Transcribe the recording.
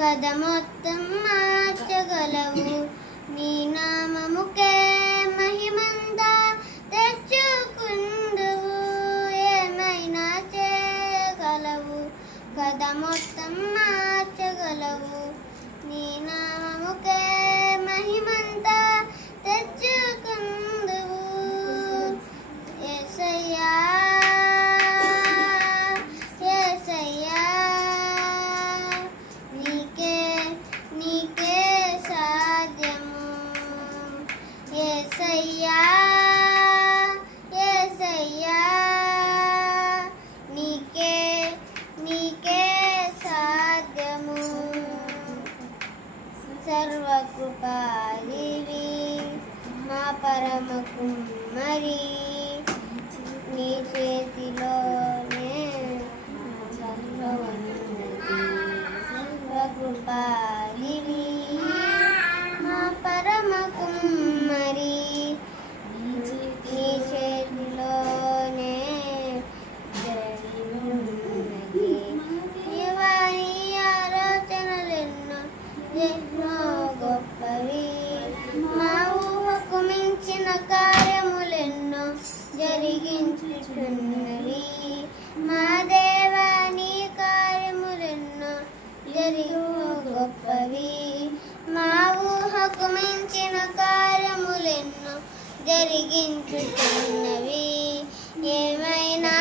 కథ మొత్తం మార్చగలవు. నీ నామముకే మహిమంతా తెచ్చుకుందువు. ఏమైనా చేయగలవు? కథ మొత్తం మార్చగలవు. నీ నామముకే యేసయ్యా యేసయ్యా నీకే నీకే సాధ్యము. సర్వకృపాదివి మా పరమ కుమ్మరి నీ చేతిలోనే జరిగించుచున్నవి మా దేవా నీ కార్యములెన్నో జరిగి గొప్పవి. మా ఊహకు మించిన కార్యములెన్నో జరిగించుతున్నవి ఏమైనా